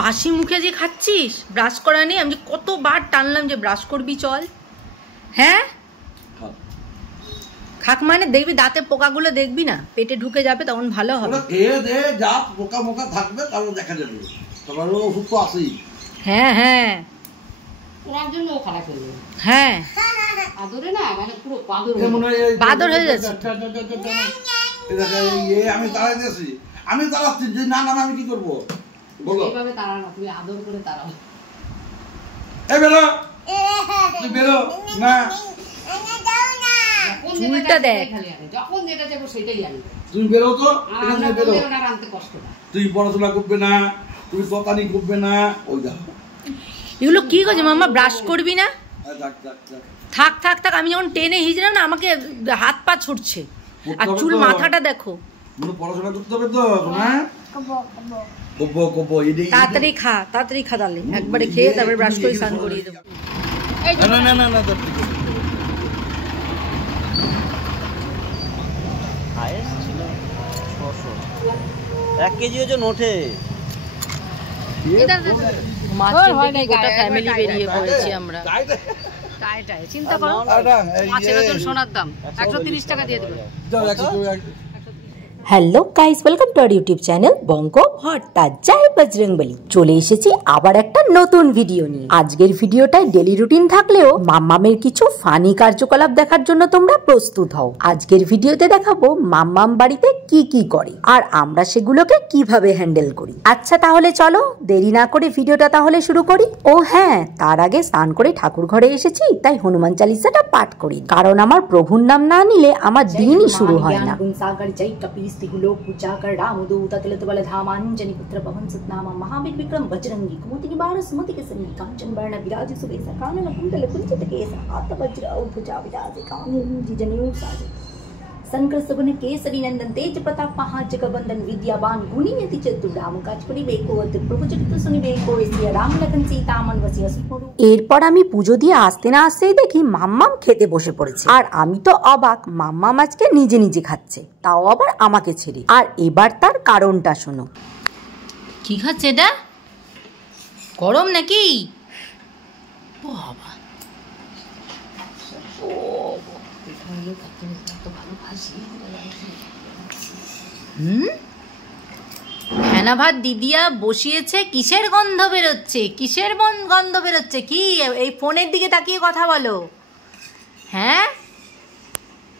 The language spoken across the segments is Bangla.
বাসি মুখে যে খাচ্ছিস, ব্রাশ করা নেই। আমি কতবার টানলাম যে ব্রাশ করবি, চল। হ্যাঁ খাক মানে দেখবি দাঁতে পোকাগুলো দেখবি না, পেটে ঢুকে যাবে, তখন ভালো হবে। পোকা মোকা থাকবে তাহলে দেখা যাবে। ওষুধ তো আছেই। হ্যাঁ হ্যাঁ হ্যাঁ বাদর হয়ে যাচ্ছে। আমি তাড়াই দিয়েছি, আমি তাড়াচ্ছি যে না না আমি কি করবো বলো। বেরো তুই বেরো না, চুলটা দেখ। তুমি বেরো তো, বেরো। তুই পড়াশোনা করবে না, তুমি ততানি করবে না। ওই দেখো এগুলো কি করছে মাম্মা, ব্রাশ করবি না? থাক থাক থাক, আমি যখন টেনে হিজলাম না আমাকে হাত পা ছুটছে। আর চুল মাথাটা দেখো। পড়াশোনা করতে হবে তো। তাড়াতাড়ি খা, তাড়াতাড়ি খা, তাহলে একবারে খেয়ে তারপরে ব্রাশ করে স্নান করিয়ে দেবো। না না না না 1 কেজি ওজন ওঠে। গোটা ফ্যামিলি বেরিয়ে পড়েছি আমরা। চিন্তা করো, মাছের ওজন সোনার দাম, 130 টাকা দিয়ে দেবে। Hello guys, welcome to our YouTube channel Bongo Bhorta. জয় বজরংবলী। চলে এসেছি আবার একটা নতুন ভিডিও নিয়ে। আজকের ভিডিওটায় ডেলি রুটিন থাকলেও মাম্মামের কিছু ফানি কার্যকলাপ দেখার জন্য তোমরা প্রস্তুত হও। আজকের ভিডিওতে দেখাবো মাম্মাম বাড়িতে কি কি করে আর আমরা সেগুলোকে কিভাবে হ্যান্ডেল করি। আচ্ছা তাহলে চলো দেরি না করে ভিডিওটা তাহলে শুরু করি। ও হ্যাঁ, তার আগে স্নান করে ঠাকুর ঘরে এসেছি, তাই হনুমান চালিসাটা পাঠ করি, কারণ আমার প্রভুর নাম না নিলে আমার দিনই শুরু হয় না। लोक पूजा कर रामदूत अतिलत बल धामांजनी पुत्र पवन सतनामा महावीर विक्रम बजरंगी कुमति की बार सुमति के सन्नी कांचन वर्ण विराज सुबेसा कानन कुंडल कुंचित केस हाथ वज्र और भुजा विराजे कांगें जनेऊ साजे संकर सगुन केसरी नंदन तेज प्रताप महाजगवंदन विद्यावान गुणी यति चतुर राम काज करिबेको अति प्रभु चरित्र सुनिबेको सिया राम लखन सीता मन वसिया सुखरू। এরপর আমি পুজো দিয়ে আসতে না আসতেই দেখি মাম্মাম খেতে বসে পড়েছে, আর আমি তো অবাক, মাম্মাম আজকে নিজে নিজে খাচ্ছে, তাও আবার আমাকে ছেড়ে। আর এবার তার কারণটা শোনো। কি খাচ্ছে এটা? গরম নাকি? বাবা ফেনা ভাত দিদিয়া বসিয়েছে। কিসের গন্ধ বেরোচ্ছে? কিসের গন্ধ বেরোচ্ছে? কি এই ফোনের দিকে তাকিয়ে কথা বলো? হ্যাঁ,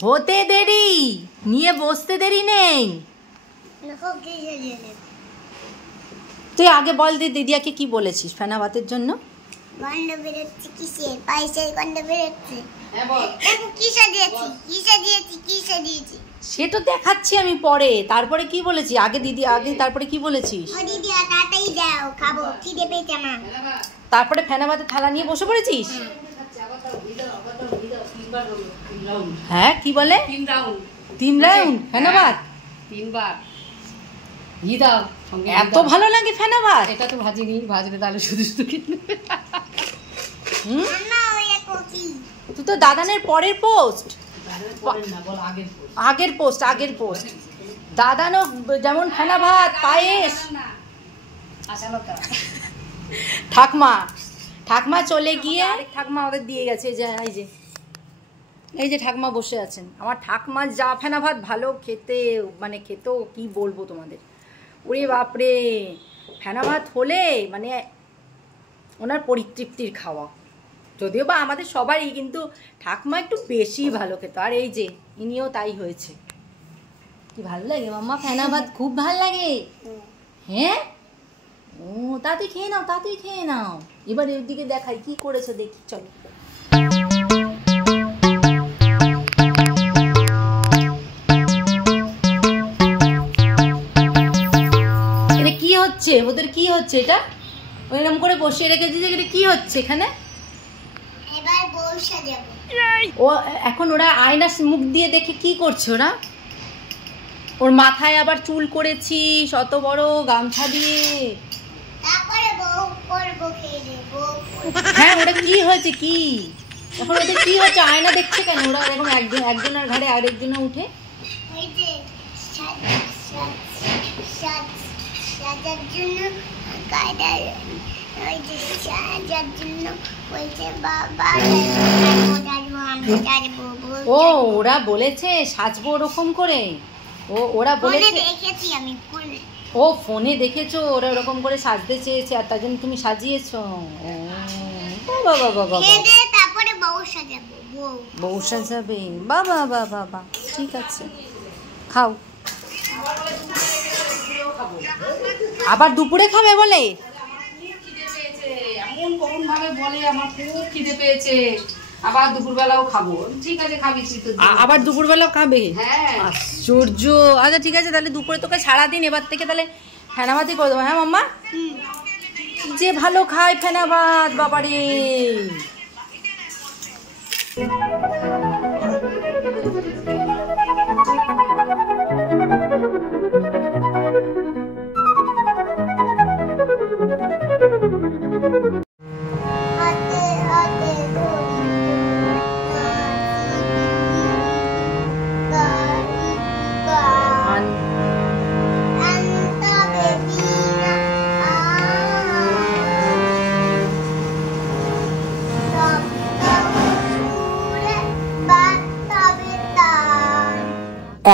হতে দেরি, নিয়ে বসতে দেরি নেই। তুই আগে বল দিদিয়াকে কি বলেছিস ফেনা ভাতের জন্য? গন্ধ বেরোচ্ছে কিসের? পায়েসের গন্ধ বেরোচ্ছে। কিসে দিয়েছি সে তো দেখাচ্ছি আমি পরে। তারপরে কি বলেছি? আগে দিদি আগে, তারপরে কি বলেছিস? দিদি তাড়াতাড়ি দাও, খাবো, খিদে পেয়েছে আমার। তারপরে ফেনা ভাতের থালা নিয়ে বসে পড়েছিস। হ্যাঁ কি বলে? 3 রাউন্ড ফেনা ভাত 3 বার ঘি দাও। এত ভালো লাগে ফেনা ভাত? এটা তো ভাজিনি, ভাজলে তাহলে শুধু শুধু খেতে। তুই তো দাদানের পরের পোস্ট, আগের পোস্ট দাদানো যেমন ফেনা ভাত পায়েস। ঠাকমা চলে গিয়ে ঠাকমা আমাদের দিয়ে গেছে। এই যে ঠাকমা বসে আছেন। আমার ঠাকমা যা ফেনা ভাত ভালো খেতে, মানে খেতেও কি বলবো তোমাদের। ওরে বাপরে, ফেনা ভাত হলে মানে ওনার পরিতৃপ্তির খাওয়া। যদিও বা আমাদের সবারই, কিন্তু ঠাকমা একটু বেশি ভালো খেত। আর এই যে ইনিও তাই হয়েছে। কি ভালো লাগে মাম্মা ফেনা ভাত? খুব ভালো লাগে। হ্যাঁ, ও তাড়াতাড়ি খেয়ে নাও। এবার এর দিকে দেখাই কি করেছো, দেখি চলো। এটা কি হচ্ছে? ওদের কি হচ্ছে এটা? ওইরকম করে বসিয়ে রেখেছি যে এটা কি হচ্ছে এখানে? ও এখন ওরা আয়না মুখ দিয়ে দেখে কি করছে ওরা? ওর মাথায় আবার চুল করেছি শত বড় গামছা দিয়ে। হ্যাঁ, ওটা কি হয়েছে? কি এখন ওদের কি হচ্ছে? আয়না দেখছে কেন ওরা? এখন একজনের ঘাড়ে আরেকজনে উঠে কাটার ওই যে সাজার জন্য বলছে বাবা ও ওরা বলেছে সাজবো ওরকম করে? ও ওরা বলেছে? দেখেছি আমি ফোনে। ও ফোনে দেখেছো ওরা ওরকম করে সাজতে চেয়েছে আর তার জন্য তুমি সাজিয়েছো? বাবা বাবা বাবা, তারপরে বউ সাজাবো। বউ সাজাবে? বাবা বাবা বাবা, ঠিক আছে খাও। আবার দুপুরে খাবে বলে? এমন করুণ ভাবে বলে আমার খুব খিদে পেয়েছে, আবার দুপুরবেলাও খাবো। ঠিক আছে খাবি তুই? আবার দুপুরবেলাও খাবে? হ্যাঁ। আশ্চর্য। আচ্ছা ঠিক আছে, তাহলে দুপুরে তোকে সারাদিন এবার থেকে তাহলে ফেনা ভাতই করে দেবো। হ্যাঁ মাম্মা, যে ভালো খায় ফেনা ভাত, বাবারে।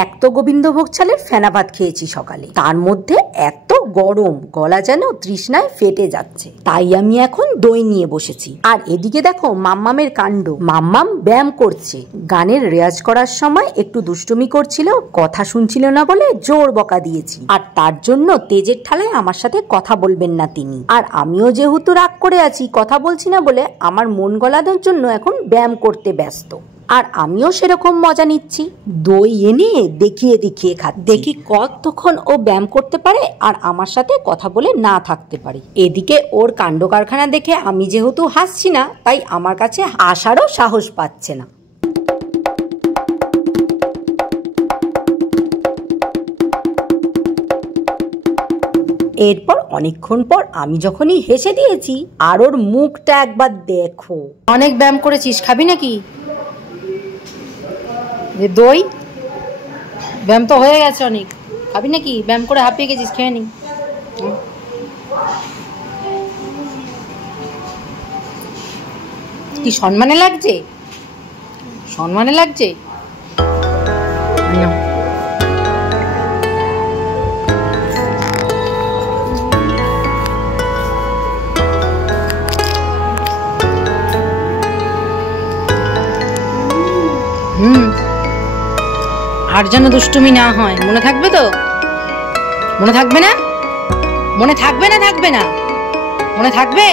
এক তো গোবিন্দভোগ চালের ফেনা ভাত খেয়েছি সকালে, তার মধ্যে এত গরম, গলা যেন তৃষ্ণায় ফেটে যাচ্ছে। তাই আমি এখন দই নিয়ে বসেছি। আর এদিকে দেখো মাম্মামের কাণ্ড। মাম্মাম ব্যায়াম করছে, গানের রেয়াজ করার সময় একটু দুষ্টুমি করছিল, কথা শুনছিল না বলে জোর বকা দিয়েছি। আর তার জন্য তেজের ঠালায় আমার সাথে কথা বলবেন না তিনি। আর আমিও যেহেতু রাগ করে আছি, কথা বলছি না বলে আমার মন গলানোর জন্য এখন ব্যায়াম করতে ব্যস্ত। আর আমিও সেরকম মজা নিচ্ছি, দই এনে দেখিয়ে দেখিয়ে খাচ্ছি। দেখি কতক্ষণ ও ব্যায়াম করতে পারে আর আমার সাথে কথা বলে না থাকতে পারে। এদিকে ওর কাণ্ড কারখানা দেখে আমি যেহেতু হাসছি না, তাই আমার কাছে আসারও সাহস পাচ্ছে না। এরপর অনেকক্ষণ পর আমি যখনই হেসে দিয়েছি, আর ওর মুখটা একবার দেখো। অনেক ব্যায়াম করেছিস, খাবি নাকি? দই ব্যায়াম তো হয়ে গেছে অনেক, খাবি নাকি? ব্যায়াম করে হাঁপিয়ে গেছিস, খেয়ে নি। কি সম্মানে লাগছে? সম্মানে লাগছে? আর যেন দুষ্টুমি না হয়, মনে থাকবে তো? মনে থাকবে না? মনে থাকবে না? থাকবে না? মনে থাকবে?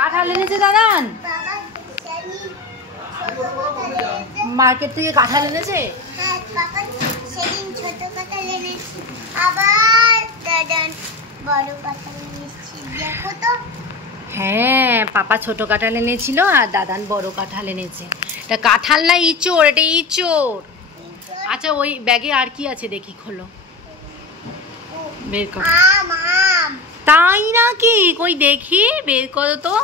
কাঁঠাল এনেছে দাদান, মার্কেট থেকে কাঁঠাল এনেছে। হ্যাঁ, পাপা ছোট কাঁঠাল এনেছিল আর দাদান বড় কাঁঠাল এনেছে। এটা কাঁঠাল না ইঁচড়? এটা ইঁচড়। আচ্ছা ওই ব্যাগে আর কি আছে দেখি, খোলো, বের করো। তাই নাকি? কই দেখি, বের করো তো।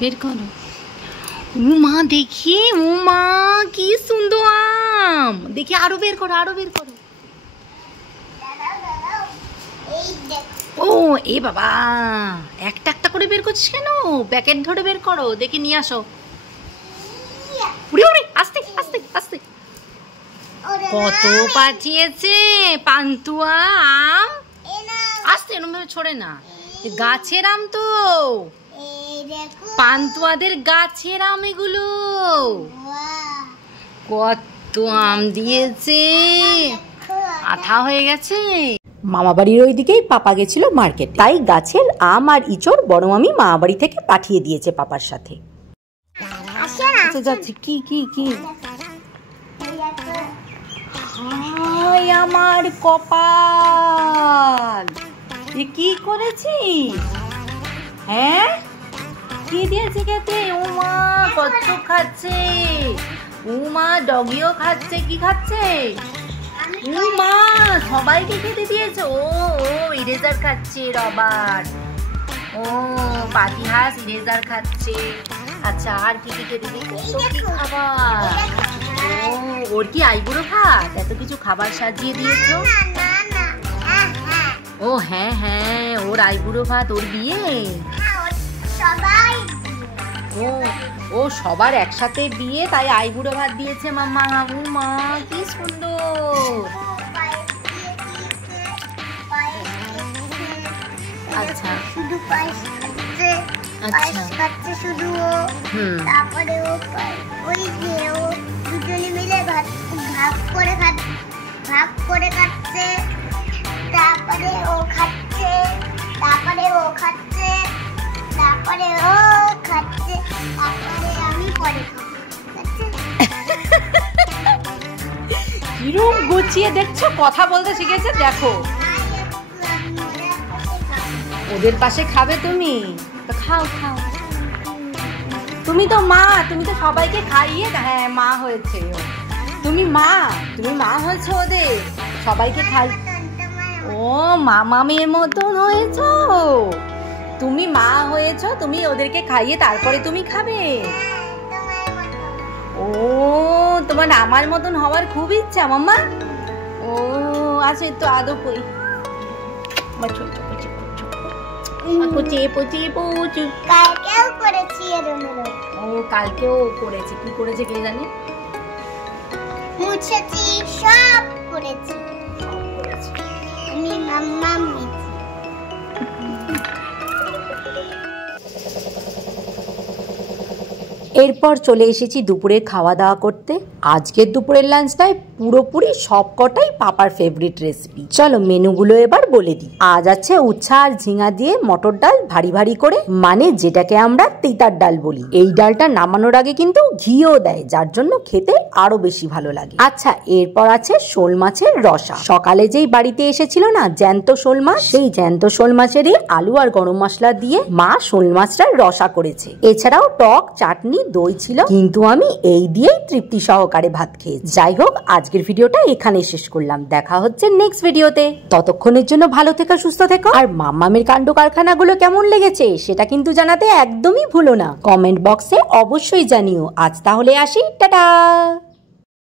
বের করো। উমা দেখি, উমা কি সুন্দর আম। দেখি আরো বের করো, আরো বের করো। ও এ বাবা, একটা একটা করে বের করছিস কেন? প্যাকেট ধরে বের করো, দেখি নিয়ে আসো। আস্তে আস্তে আস্তে। কত পাঠিয়েছে পান্তুয়া আম। আস্তে, এরকম ভাবে ছড়ে না, গাছের আম তো, পান্তুয়াদের গাছের আম এগুলো। কত আম দিয়েছে, আঠা হয়ে গেছে। মামা বাড়ির ওই দিকেই পাপা গেছিল মার্কেট, তাই গাছের আম আর ইঁচড় বড় মামি মামা বাড়ি থেকে পাঠিয়ে দিয়েছে পাপার সাথে। আচ্ছা যাচ্ছি। কি কি কি? হায় আমার কপাল, এ কি করেছি? হ্যাঁ, কি দিয়েছে খেতে? উমা কচ্ছপ খাচ্ছে, উমা ডগিও খাচ্ছে। কি খাচ্ছে? উমা সবাইকে খেতে দিয়েছে। ও ও ইরেজার খাচ্ছে, রবার। ও পাতিহাঁস ইরেজার খাচ্ছে। আচ্ছা আর কি কি দিবি? খাবার। ও ওর কি আইবুড়ো ভাত? এত কিছু খাবার সাজিয়ে দিয়েছো? ও হ্যাঁ হ্যাঁ, ওর আইবুড়ো ভাত, ওর বিয়ে। ও সবার একসাথে বিয়ে, তাই আইবুড়ো ভাত দিয়েছে মাম্মা। মা কি সুন্দর। আচ্ছা শুধু পায়েস খাচ্ছে শুধু ও। তারপরে ও ওই যে ও দুজনে মিলে ভাগ করে খাচ্ছে। তারপরে ও খাচ্ছে, তারপরে আমি পরে খাবো। কিরম গুছিয়ে দেখছো, কথা বলতে শিখেছে দেখো। ওদের পাশে খাবে তুমি? তো খাও। তুমি তো মা, তুমি তো সবাইকে খাইয়ে। হ্যাঁ মা হয়েছে, তুমি মা হয়েছে, ওদের সবাইকে খাই। ও মামা মেয়ের মতন হয়েছো, তুমি মা হয়েছো, তুমি ওদেরকে খাইয়ে তারপরে তুমি খাবে। ও তোমার আমার মতন হওয়ার খুব ইচ্ছা মাম্মা। ও আচ্ছা তো আদৌ কই কালকেও করেছি। ও কালকেও করেছে, কি করেছে কে জানে। মুছেছি, সব করেছি। আমি মাম্মা এরপর চলে এসেছি দুপুরের খাওয়া দাওয়া করতে। আজকের দুপুরের লাঞ্চটায় পুরোপুরি সবকটাই পাপার ফেভারিট রেসিপি। চলো মেনুগুলো এবার বলে দিই। আজ আছে উচ্ছা আর ঝিঙা দিয়ে মটর ডাল ভারী ভারী করে, মানে যেটাকে আমরা তিতার ডাল বলি। এই ডালটা নামানোর আগে কিন্তু ঘিও দেয়, যার জন্য খেতে আরো বেশি ভালো লাগে। আচ্ছা এরপর আছে শোল মাছের রসা। সকালে যেই বাড়িতে এসেছিল না জ্যান্ত শোল মাছ, সেই জ্যান্ত শোল মাছেরই আলু আর গরম মশলা দিয়ে মা শোল মাছটার রসা করেছে। এছাড়াও টক, চাটনি, দই ছিল, কিন্তু আমি এই দিয়েই তৃপ্তি সহকারে ভাত খেয়েছি। যাই হোক আজকের ভিডিওটা এখানে শেষ করলাম, দেখা হচ্ছে নেক্সট ভিডিওতে। ততক্ষণের জন্য ভালো থেকো, সুস্থ থেকো, আর মাম্মামের কাণ্ড কারখানাগুলো কেমন লেগেছে সেটা কিন্তু জানাতে একদমই ভুলো না। কমেন্ট বক্সে অবশ্যই জানিও। আজ তাহলে আসি, টাটা।